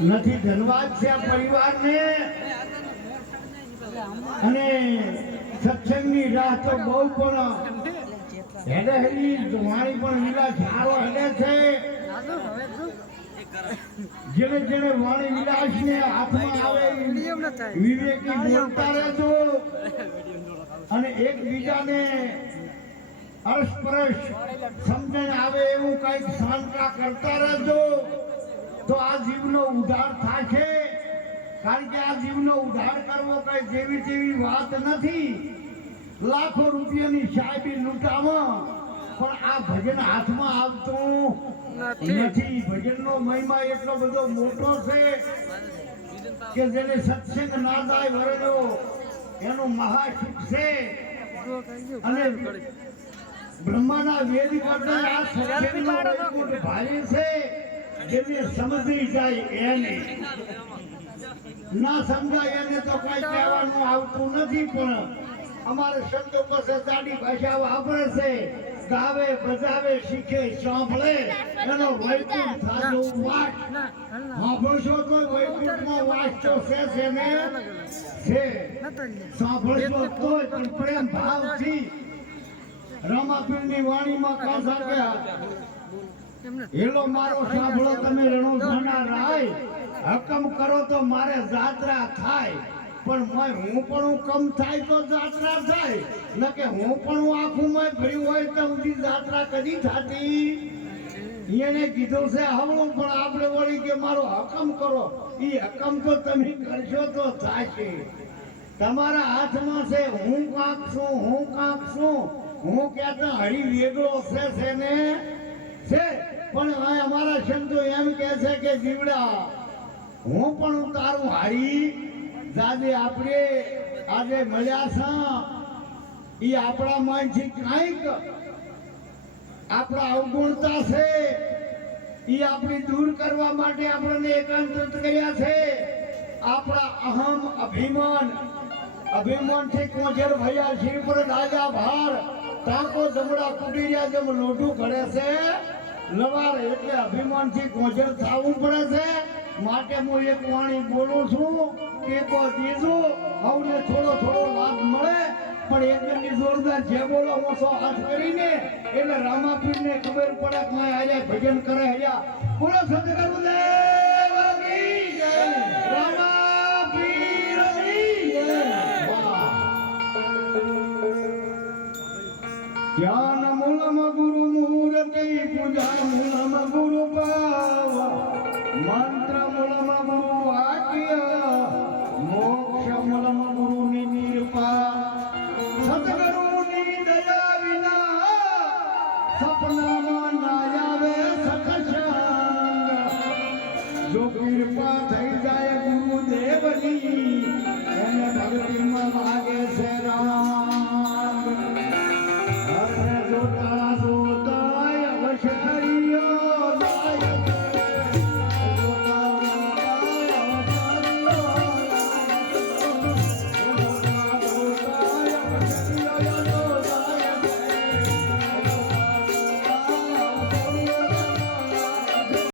નથી ધન્યવાદ છે આ પરિવારને અને સત્સંગની રાહ તો બહુ પણ હેડે હેડી વાણી પણ વિલાસ સારો હેડે છે જેને જેને વાણી વિલાસ ને હાથમાં આવે વિવેકી બોલતા રહેજો અને એકબીજાને અરસપરસ સમજણ આવે એવું કઈક શાંતા કરતા રહેજો તો આ જીવનો ઉદ્ધાર થશે કારણ કે આ જીવનો ઉદ્ધાર કરવો કઈ જેવી તેવી વાત નથી લાખો રૂપિયાની સાહેબી લૂંટામાં પણ આ ભજન હાથમાં આવતું નથી ભજનનો મહિમા એટલો બધો મોટો છે કે જેને સત્સંગ ના થાય વરણ્યો એનું મહાસુખ છે અને બ્રહ્માના વેદ કરતા આ સત્સંગનો વૈકુંઠ ભારે છે જેને સમજી જાય એને ના સમજાય એને તો કઈ કહેવાનું આવતું નથી પણ અમારે શબ્દો પાસે દાડી ભાષા વાપરે છે ગાવે બજાવે શીખે સાંભળે એનો વૈકુંઠ થાજો વાસ સાંભળશો તો વૈકુંઠમાં વાસ તો છે ને છે સાંભળશો તો પણ પ્રેમ ભાવથી રામાપીરની વાણીમાં કાસા ગયા હેલો મારો સાંભળો તમે રણોત્સવના રાય હકમ કરો તો મારે જાત્રા થાય પણ હું પણ કમ થાય તો જાત્રા થાય ન કે હું પણ આખું માં ભર્યું હોય તો ઉધી જાત્રા કદી થતી એને કીધું છે હવળું પણ આપણે વળી કે મારો હકમ કરો એ હકમ તો તમે કરશો તો થશે તમારા હાથમાં છે હું કાંક છું હું કહેતા હરી વેગળો છે ને છે પણ અમારા સંતો એમ કહે છે કે જીવડા હું પણ તારું હારી દાદે આપણે આજે મળ્યા છે એ આપણા માંથી કાંઈક આપણા અવગુણતા છે એ આપણી દૂર કરવા માટે આપણને એકાંતરિત કર્યા છે આપણા અહમ અભિમાનથી કોજર ભૈયા શિવ પર રાજા ભાર ટાંકો જમડા કુટીરિયા જેમ લોઢું ઘડે છે લવાર એટલે અભિમાનથી કોજર થવું પડે છે માટે હું એક વાણી બોલું છું ટેકો દીધું હવને થોડો લાભ મળે પણ એકદમની જોરદાર જે બોલો ઓછો હાથ કરીને એટલે રામાપીરને ખબર પડે કે આયા ભજન કરે હયા બોલો સદગુરુદેવ કી જય રામાપીરની જય ધ્યાન મૂલમ ગુરુ મૂર્તિ પૂજા મૂલમ ગુરુ પાવા મંત્ર મૂલમ ગુરુ વાક્ય મોક્ષ મૂલમ ગુરુ નિર્પા સતગુરુની દયા વિના સપનામાં ના આવે સખશંગ જો કૃપા થઈ